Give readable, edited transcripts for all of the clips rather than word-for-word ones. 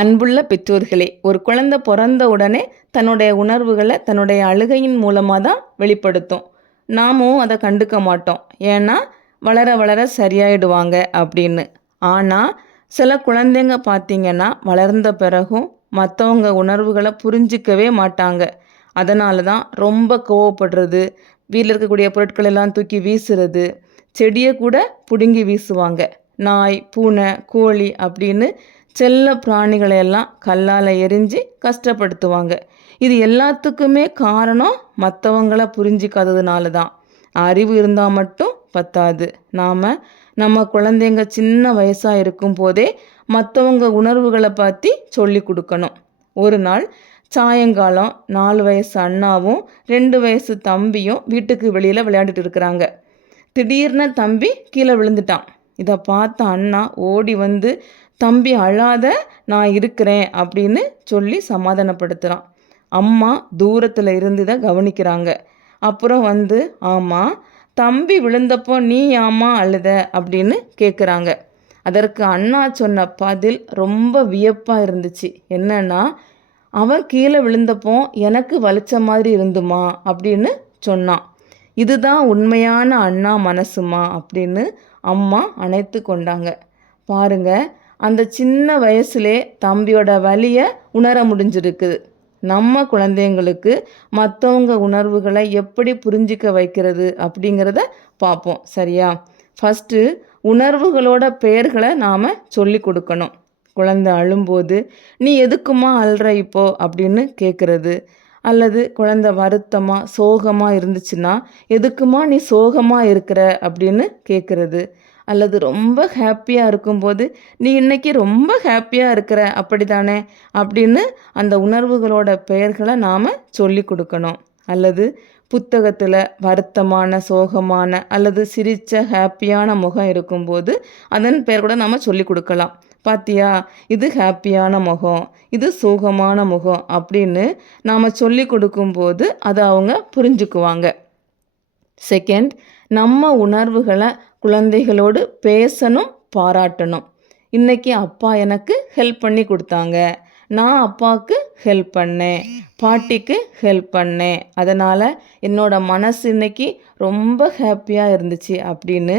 அன்புள்ள பெற்றோர்களே, ஒரு குழந்தை பிறந்த உடனே தன்னுடைய உணர்வுகளை தன்னுடைய அழுகையின் மூலமாக தான் வெளிப்படுத்தும். நாமும் அதை கண்டுக்க மாட்டோம். ஏன்னா வளர வளர சரியாயிடுவாங்க அப்படின்னு. ஆனால் சில குழந்தைங்க பார்த்தீங்கன்னா வளர்ந்த பிறகும் மற்றவங்க உணர்வுகளை புரிஞ்சிக்கவே மாட்டாங்க. அதனால தான் ரொம்ப கோவப்படுறது, வீட்டில் இருக்கக்கூடிய பொருட்கள் எல்லாம் தூக்கி வீசுறது, செடியை கூட பிடுங்கி வீசுவாங்க. நாய், பூனை, கோழி அப்படின்னு செல்ல பிராணிகளை எல்லாம் கல்லால் எரிஞ்சு கஷ்டப்படுத்துவாங்க. இது எல்லாத்துக்குமே காரணம் மற்றவங்கள புரிஞ்சிக்காததுனால தான். அறிவு இருந்தால் மட்டும் பத்தாது. நாம் நம்ம குழந்தைங்க சின்ன வயசாக இருக்கும் போதே மற்றவங்க உணர்வுகளை பற்றி சொல்லி கொடுக்கணும். ஒரு நாள் சாயங்காலம் 4 வயசு அண்ணாவும் 2 வயசு தம்பியும் வீட்டுக்கு வெளியில் விளையாண்டுட்டு இருக்கிறாங்க. திடீர்னு தம்பி கீழே விழுந்துட்டான். இதை பார்த்த அண்ணா ஓடி வந்து, தம்பி அழாத, நான் இருக்கிறேன் அப்படின்னு சொல்லி சமாதானப்படுத்துகிறான். அம்மா தூரத்தில் இருந்து இதை கவனிக்கிறாங்க. அப்புறம் வந்து, ஆமாம், தம்பி விழுந்தப்போ நீ ஆமா அழுத அப்படின்னு கேட்குறாங்க. அதற்கு அண்ணா சொன்ன பதில் ரொம்ப வியப்பாக இருந்துச்சு. என்னன்னா, அவன் கீழே விழுந்தப்போ எனக்கு வலிச்ச மாதிரி இருந்துமா அப்படின்னு சொன்னான். இதுதான் உண்மையான அண்ணா மனசுமா அப்படின்னு அம்மா அணைத்து கொண்டாங்க. பாருங்க, அந்த சின்ன வயசுலே தம்பியோட வலியை உணர முடிஞ்சிருக்குது. நம்ம குழந்தைங்களுக்கு மற்றவங்க உணர்வுகளை எப்படி புரிஞ்சிக்க வைக்கிறது அப்படிங்கிறத பார்ப்போம். சரியா? ஃபஸ்ட்டு உணர்வுகளோட பெயர்களை நாம் சொல்லி கொடுக்கணும். குழந்தை அழும்போது நீ எதுக்குமா அழுற இப்போ அப்படின்னு கேட்குறது. அல்லது குழந்தை வருத்தமாக சோகமாக இருந்துச்சுன்னா எதுக்குமா நீ சோகமாக இருக்கிற அப்படின்னு கேட்குறது. அல்லது ரொம்ப ஹாப்பியாக இருக்கும்போது நீ இன்னைக்கு ரொம்ப ஹாப்பியாக இருக்கிற அப்படி தானே அப்படின்னு அந்த உணர்வுகளோட பெயர்களை நாம் சொல்லி கொடுக்கணும். அல்லது புத்தகத்தில் வருத்தமான சோகமான அல்லது சிரித்த ஹாப்பியான முகம் இருக்கும்போது அதன் பெயர் கூட நாம் சொல்லி கொடுக்கலாம். பாத்தியா, இது ஹாப்பியான முகம், இது சோகமான முகம் அப்படின்னு நாம் சொல்லி கொடுக்கும்போது அதை அவங்க புரிஞ்சுக்குவாங்க. செகண்ட், நம்ம உணர்வுகளை குழந்தைகளோடு பேசணும், பாராட்டணும். இன்னைக்கு அப்பா எனக்கு ஹெல்ப் பண்ணி கொடுத்தாங்க, நான் அப்பாவுக்கு ஹெல்ப் பண்ணேன், பாட்டிக்கு ஹெல்ப் பண்ணேன், அதனால் என்னோட மனசு இன்னைக்கு ரொம்ப ஹாப்பியாக இருந்துச்சு அப்படின்னு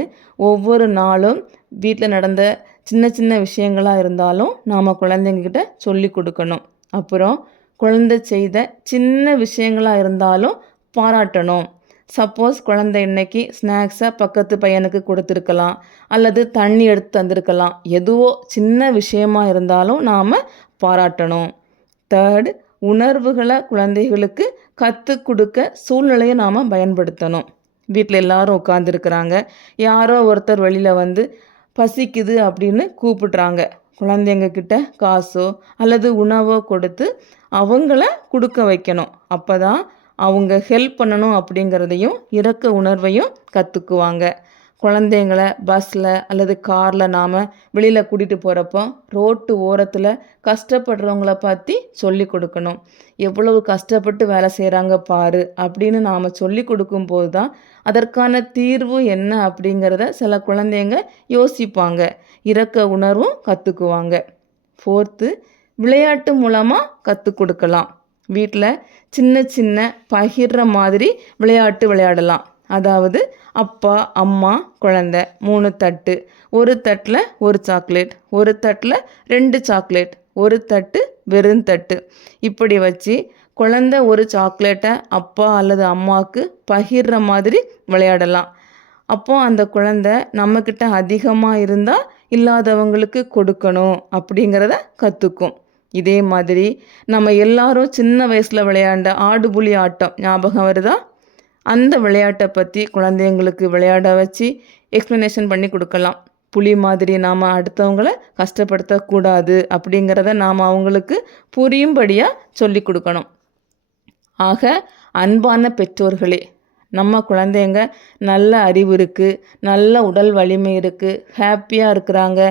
ஒவ்வொரு நாளும் வீட்டில் நடந்த சின்ன சின்ன விஷயங்களாக இருந்தாலும் நாம் குழந்தைங்கக்கிட்ட சொல்லி கொடுக்கணும். அப்புறம் குழந்தை செய்த சின்ன விஷயங்களாக இருந்தாலும் பாராட்டணும். சப்போஸ் குழந்தை இன்னைக்கு ஸ்நாக்ஸை பக்கத்து பையனுக்கு கொடுத்துருக்கலாம், அல்லது தண்ணி எடுத்து தந்திருக்கலாம். எதுவோ சின்ன விஷயமா இருந்தாலும் நாம் பாராட்டணும். தேர்டு, உணர்வுகளை குழந்தைகளுக்கு கற்றுக் கொடுக்க சூழ்நிலையை நாம் பயன்படுத்தணும். வீட்டில் எல்லாரும் உட்காந்துருக்குறாங்க, யாரோ ஒருத்தர் வெளியில் வந்து பசிக்குது அப்படின்னு கூப்பிடுறாங்க. குழந்தைங்க கிட்ட காசோ அல்லது உணவோ கொடுத்து அவங்கள கொடுக்க வைக்கணும். அப்போ தான் அவங்க ஹெல்ப் பண்ணணும் அப்படிங்கிறதையும் இரக்க உணர்வையும் கற்றுக்குவாங்க. குழந்தைங்கள பஸ்ஸில் அல்லது காரில் நாம் வெளியில் கூட்டிகிட்டு போகிறப்போ ரோட்டு ஓரத்தில் கஷ்டப்படுறவங்கள பற்றி சொல்லி கொடுக்கணும். எவ்வளவு கஷ்டப்பட்டு வேலை செய்கிறாங்க பாரு அப்படின்னு நாம் சொல்லி கொடுக்கும்போது தான் அதற்கான தீர்வு என்ன அப்படிங்கிறத சில குழந்தைங்க யோசிப்பாங்க, இரக்க உணர்வும் கற்றுக்குவாங்க. ஃபோர்த்து, விளையாட்டு மூலமாக கற்றுக் கொடுக்கலாம். வீட்டில் சின்ன சின்ன பகிர்ற மாதிரி விளையாட்டு விளையாடலாம். அதாவது அப்பா, அம்மா, குழந்தை 3 தட்டு, ஒரு தட்டில் ஒரு சாக்லேட், ஒரு தட்டில் 2 சாக்லேட், ஒரு தட்டு வெறும் தட்டு, இப்படி வச்சு குழந்தை ஒரு சாக்லேட்டை அப்பா அல்லது அம்மாவுக்கு பகிர்ற மாதிரி விளையாடலாம். அப்போது அந்த குழந்தை நம்மக்கிட்ட அதிகமாக இருந்தால் இல்லாதவங்களுக்கு கொடுக்கணும் அப்படிங்கிறத கற்றுக்கும். இதே மாதிரி நம்ம எல்லாரும் சின்ன வயசில் விளையாண்ட ஆடுபுலி ஆட்டம் ஞாபகம் வருதா? அந்த விளையாட்டை பற்றி குழந்தைங்களுக்கு விளையாட வச்சு எக்ஸ்ப்ளனேஷன் பண்ணி கொடுக்கலாம். புலி மாதிரி நாம் அடுத்தவங்களை கஷ்டப்படுத்தக்கூடாது அப்படிங்கிறத நாம் அவங்களுக்கு புரியும்படியாக சொல்லி கொடுக்கணும். ஆக அன்பான பெற்றோர்களே, நம்ம குழந்தைங்க நல்ல அறிவு இருக்குது, நல்ல உடல் வலிமை இருக்குது, ஹாப்பியாக இருக்கிறாங்க,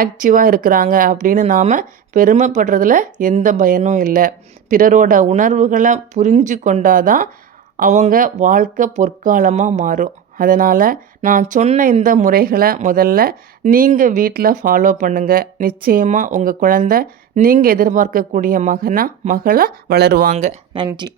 ஆக்டிவாக இருக்கிறாங்க அப்படின்னு நாம் பெருமைப்படுறதுல எந்த பயனும் இல்லை. பிறரோட உணர்வுகளை புரிஞ்சு கொண்டாதான் அவங்க வாழ்க்கை பொற்காலமாக மாறும். அதனால் நான் சொன்ன இந்த முறைகளை முதல்ல நீங்கள் வீட்டில் ஃபாலோ பண்ணுங்கள். நிச்சயமாக உங்கள் குழந்தை நீங்கள் எதிர்பார்க்கக்கூடிய மகனாக மகளாக வளருவாங்க. நன்றி.